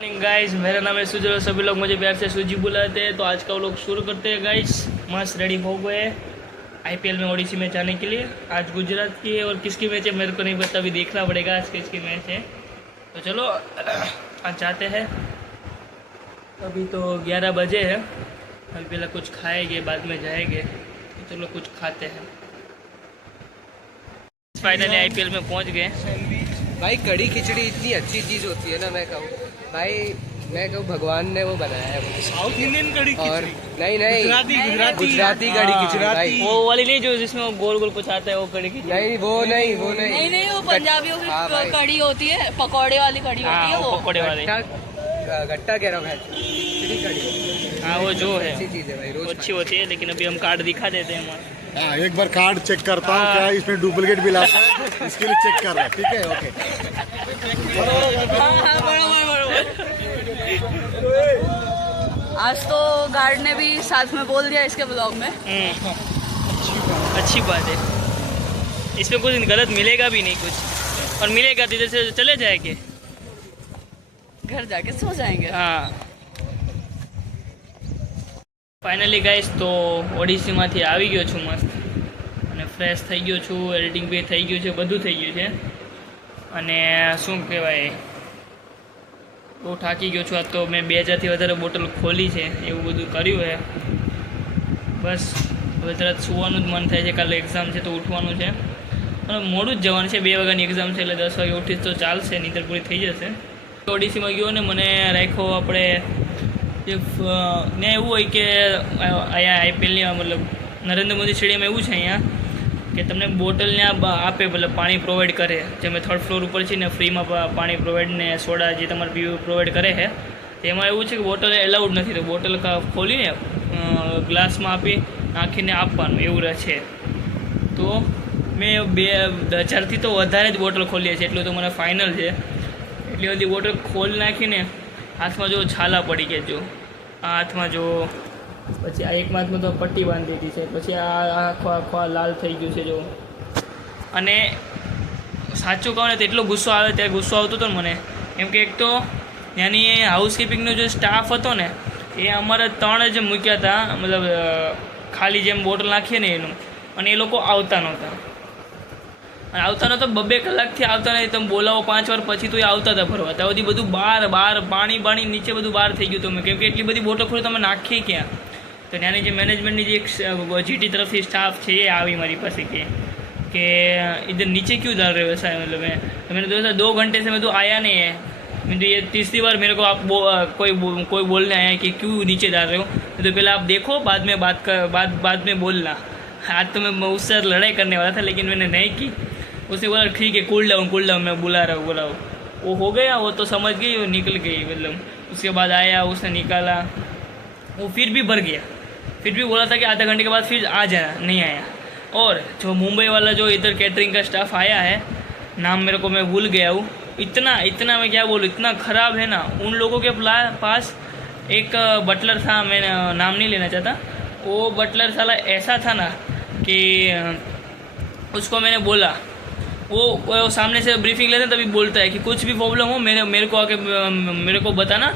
Guys, मेरा नाम है सुजी और सभी लोग मुझे प्यार से सूजी बुलाते हैं। तो आज का व्लॉग शुरू करते हैं गाइस। मस्त रेडी हो गए आईपीएल में ओडीसी में जाने के लिए। आज गुजरात की है और किसकी मैच है मेरे को नहीं पता, अभी देखना पड़ेगा आज किसकी मैच है। तो चलो आज जाते हैं। अभी तो 11 बजे है, अभी पहले कुछ खाएंगे बाद में जाएंगे। तो चलो कुछ खाते हैं। फाइनली आईपीएल में पहुंच गए। भाई कड़ी खिचड़ी इतनी अच्छी चीज होती है ना, मैं कहूँ भाई, मैं कहूँ भगवान ने वो बनाया है वो। साउथ इंडियन कड़ी और नहीं गुजराती कड़ी हाँ, खिचड़ी भाई, वो वाली नहीं जो जिसमें वो गोल गोल कुछ आता है वो कड़ी खिचड़ी। नहीं वो पंजाबियों की कड़ी होती है, पकौड़े वाली कड़ी होती है वो। पकौड़े वाली गट्टा कह रहा हूँ खिचड़ी कड़ी। हाँ वो जो है अच्छी चीज है भाई, रोज अच्छी होती है। लेकिन अभी हम कार्ड दिखा देते हैं हमारा। एक बार कार्ड चेक करता हूँ क्या इसमें डुप्लीकेट बिल आता है, इसके लिए चेक कर रहा है। ठीक है, ओके। आज तो गार्ड ने भी साथ में बोल दिया इसके ब्लॉग में। अच्छी बात है, इसमें कुछ गलत मिलेगा भी नहीं कुछ, और मिलेगा तो इधर से चले जाएंगे, घर जाके सो जाएंगे। हाँ फाइनली गाइस, तो ઓડિસીમાંથી આવી ગયો છું મસ્ત, અને ફ્રેશ થઈ ગયો છું, એડિટિંગ બી થઈ ગયું છે, બધું થઈ ગયું છે। અને શું કહેવાય, બહુ થાકી ગયો છું। આ તો મેં 2000થી વધારે બોટલ ખોલી છે, એવું બધું કર્યું છે। બસ હવે તરત સુવાનું જ મન થાય છે, કાલે એક્ઝામ છે તો ઉઠવાનું છે, અને મોડું જ જવાનું છે। 2 વાગ્યાની એક્ઝામ છે એટલે 10 વાગે ઉઠીશ તો ચાલશે, નીંદર પૂરી થઈ જશે। ઓડિસીમાં ગયો ને મને રાખ્યો આપણે ને એવું હોય કે અહીંયા આઈપીએલની મતલબ નરેન્દ્ર મોદી સ્ટેડિયમ એવું છે અહીંયા કે તમને બોટલ ત્યાં આપે, મતલબ પાણી પ્રોવાઈડ કરે। જે મેં 3rd ફ્લોર ઉપર છે ને ફ્રીમાં પાણી પ્રોવાઈડ ને સોડા જે તમારે પીવું પ્રોવાઈડ કરે છે। એમાં એવું છે કે બોટલ એલાઉડ નથી, તો બોટલ ખોલીને ગ્લાસમાં આપી નાખીને આપવાનું એવું રહે છે। તો મેં 2000થી તો વધારે જ બોટલ ખોલી છે, એટલું તો મને ફાઇનલ છે। એટલી બધી બોટલ ખોલી નાખીને હાથમાં જો છાલા પડી ગયા, જો આ હાથમાં જો, પછી આ એકમાં હાથમાં તો પટ્ટી બાંધી દીધી છે, પછી આ આખો લાલ થઈ ગયું છે જો। અને સાચું કહું ને તો એટલો ગુસ્સો આવે, ત્યારે ગુસ્સો આવતો હતો ને મને, કેમ કે એક તો ત્યાંની હાઉસકીપિંગનો જે સ્ટાફ હતો ને એ અમારે 3 જ મૂક્યા હતા, મતલબ ખાલી જેમ બોટલ નાખીએ ને એનું, અને એ લોકો આવતા નહોતા। અને આવતા નહોતા, 2 કલાકથી આવતા નહીં, તમે બોલાવો 5 વાર પછી તો એ આવતા હતા ભરવા। ત્યાં સુધી બધું બહાર પાણી નીચે બધું બહાર થઈ ગયું હતું, કેમ કે એટલી બધી બોટલ ખોલી તમે નાખી ક્યાં। તો ત્યાંની જે મેનેજમેન્ટની જે એક જીટી તરફથી સ્ટાફ છે એ આવી મારી પાસે कि इधर नीचे क्यों डाल रहे हो ऐसा है, मतलब मैंने दोस्त 2 घंटे से मैं तो आया नहीं है, मैं तो ये तीसरी बार मेरे को आप कोई बोलने आया कि क्यों नीचे डाल रहे हो। तो पहले आप देखो, बाद में बाद में बोलना। आज तो मैं उससे लड़ाई करने वाला था लेकिन मैंने नहीं की। उसने बोला ठीक है कूल डाउन, मैं बुला रहा हूँ। वो हो गया, वो तो समझ गई, वो निकल गई। मतलब उसके बाद आया, उसने निकाला, वो फिर भी भर गया, फिर भी बोला था कि आधा घंटे के बाद फिर आ जाना, नहीं आया। और जो मुंबई वाला जो इधर कैटरिंग का स्टाफ आया है, नाम मेरे को मैं भूल गया हूँ, इतना मैं क्या बोलूँ, इतना ख़राब है ना। उन लोगों के पास एक बटलर था, मैं नाम नहीं लेना चाहता, वो बटलर साला ऐसा था ना कि उसको मैंने बोला, वो सामने से ब्रीफिंग लेते तभी बोलता है कि कुछ भी प्रॉब्लम हो मेरे को आके मेरे को बताना,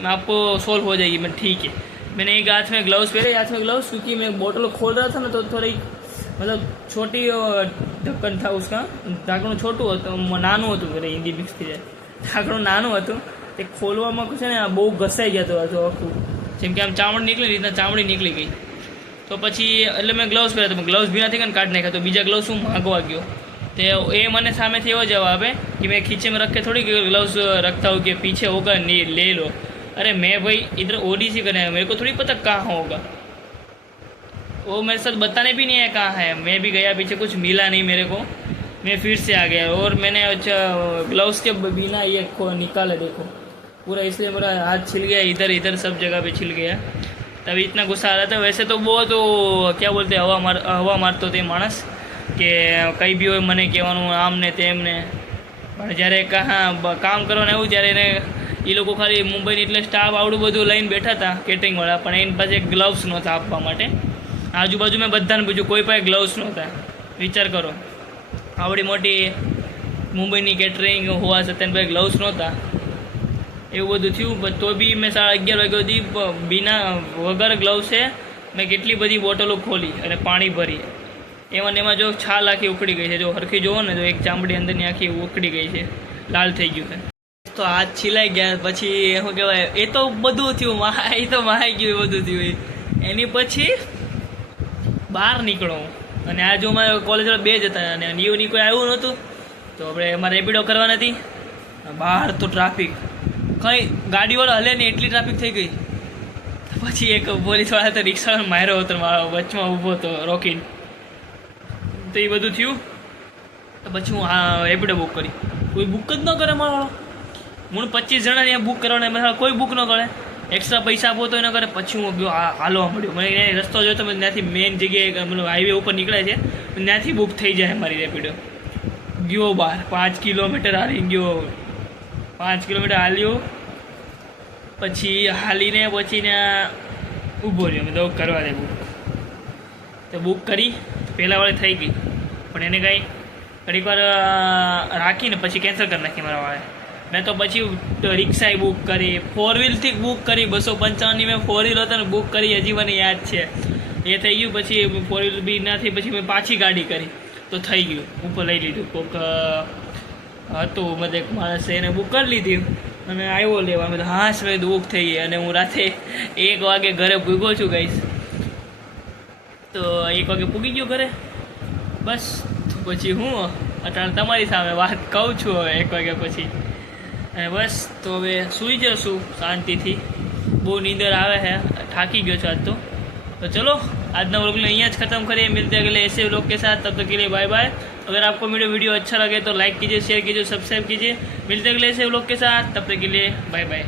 मैं आपको सॉल्व हो जाएगी। मैं ठीक है। मैंने एक हाथ में ग्लव्स पहने, हाथ में ग्लव्स, क्योंकि मैं बोतल खोल रहा था ना तो थोड़ी मतलब छोटी ढक्कन था उसका, ઢાંકણું છોટું હતું, નાનું હતું, હિન્દી મિક્સ થઈ જાય, ઢાંકણું નાનું હતું, તે ખોલવામાં છે ને બહુ ઘસાઈ ગયો હતો આખું, જેમ કે આમ ચામડી નીકળી રીતના ચામડી નીકળી ગઈ। તો પછી એટલે મેં ગ્લવ્સ પહેર્યા, તો ગ્લવ્સ બી નથી કાઢી નાખ્યા, તો બીજા ગ્લવ્સ હું માગવા ગયો, तो ये मैंने सामने से वो जवाब है कि मैं खींचे में रख के थोड़ी ग्लव्स रखता हूँ कि पीछे होगा नहीं ले लो। अरे मैं भाई इधर ओडीसी करने आया, मेरे को थोड़ी पता कहाँ होगा, वो मेरे साथ बताने भी नहीं है कहाँ है। मैं भी गया पीछे, कुछ मिला नहीं मेरे को, मैं फिर से आ गया। और मैंने अच्छा ग्लव्स के बिना ये निकाला, देखो पूरा, इसलिए मेरा हाथ छिल गया, इधर सब जगह पे छिल गया। तभी इतना गुस्सा आ रहा था। वैसे तो वो तो क्या बोलते हवा मारतो थे मानस કે કંઈ બી હોય મને કહેવાનું આમ ને તેમ ને, પણ જ્યારે કામ કરવાનું આવ્યું ત્યારે એને એ લોકો ખાલી મુંબઈની એટલે સ્ટાફ આવડું બધું લઈને બેઠા હતા કેટરિંગવાળા, પણ એની પાસે ગ્લવ્સ નહોતા આપવા માટે। આજુબાજુ મેં બધાને પૂછ્યું, કોઈ પાસે ગ્લવ્સ નહોતા। વિચાર કરો, આવડી મોટી મુંબઈની કેટરિંગ હોવા છતાં પાસે ગ્લવ્સ નહોતા। એવું બધું થયું. પણ તો બી મેં 11:30 વાગ્યા સુધી બીના વગર ગ્લવ્સે મેં કેટલી બધી બોટલો ખોલી અને પાણી ભરી. એમાં ને એમાં જો છાલ આખી ઉકળી ગઈ છે. જો હરખી જોવો ને તો એક ચામડી અંદરની આખી ઉકળી ગઈ છે, લાલ થઈ ગયું છે. તો હાથ છીલાઈ ગયા. પછી શું કહેવાય, એ તો બધું થયું, એ તો મહાઈ ગયું, એ બધું થયું. એની પછી બહાર નીકળો અને આ જો મારે કોલેજવાળા 2 જ હતા અને નીવની કોઈ આવ્યું નહોતું. તો આપણે અમારે રેપિડો કરવા નથી. બહાર તો ટ્રાફિક, કંઈ ગાડીવાળા હલે નહીં એટલી ટ્રાફિક થઈ ગઈ. પછી એક પોલીસવાળા તો રિક્ષાવાળા માર્યો હતો, મારો વચમાં ઊભો હતો રોકીને. તો એ બધું થયું. તો પછી હું રેપિડો બુક કરી. કોઈ બુક જ ન કરે મારો. હું 25 જણા ત્યાં બુક કરવાના, એમાં કોઈ બુક ન કરે. એક્સ્ટ્રા પૈસા આપો તો ન કરે. પછી હું ગયો હાલવા મળ્યો. મને રસ્તો જોયો તો મને ત્યાંથી મેઇન જગ્યાએ મતલબ હાઈવે ઉપર નીકળે છે, ત્યાંથી બુક થઈ જાય મારી રેપિડો. ગયો બહાર 5 કિલોમીટર હાલી ગયો. 5 કિલોમીટર હાલ્યો. પછી હાલીને પછી ને ઊભો રહ્યો. મેં તો કરવા દે બુક. તો બુક કરી પહેલાં વાળે થઈ ગઈ, પણ એને કાંઈ ઘડીક વાર રાખીને પછી કેન્સલ કરી નાખી મારા વાળે. મેં તો પછી રિક્ષાએ બુક કરી, 4 વ્હીલથી બુક કરી. 255ની મેં 4 વ્હીલ હતો ને બુક કરી, હજી મને યાદ છે. એ થઈ ગયું. પછી 4 વ્હીલ બી નથી, પછી મેં પાછી ગાડી કરી તો થઈ ગયું. ઉપર લઈ લીધું. કોઈક હતું મતલબ એક માણસે એને બુક કરી લીધી અને આવ્યો લેવા. મેં તો હા મેં બુક થઈ ગઈ. અને હું રાતે 1 વાગે ઘરે ભૂગો છું ગાઈસ. તો 1 વાગે પૂગી ગયો ઘરે. બસ પછી હું અટાણે તમારી સામે વાત કહું છું હવે 1 વાગ્યા પછી. અને બસ તો હવે સૂઈ જશું શાંતિથી. બહુ નીંદર આવે છે, થાકી ગયો છું આજ તો. तो चलो आज ना व्लॉग यहाँ खत्म करिए. मिलते हैं अगले ऐसे व्लॉग के साथ. तब तक के लिए बाय बाय. अगर आपको मेरा वीडियो अच्छा लगे तो लाइक कीजिए, शेयर कीजिए, सब्सक्राइब कीजिए. मिलते हैं अगले ऐसे व्लॉग के साथ. तब तक के लिए बाय बाय.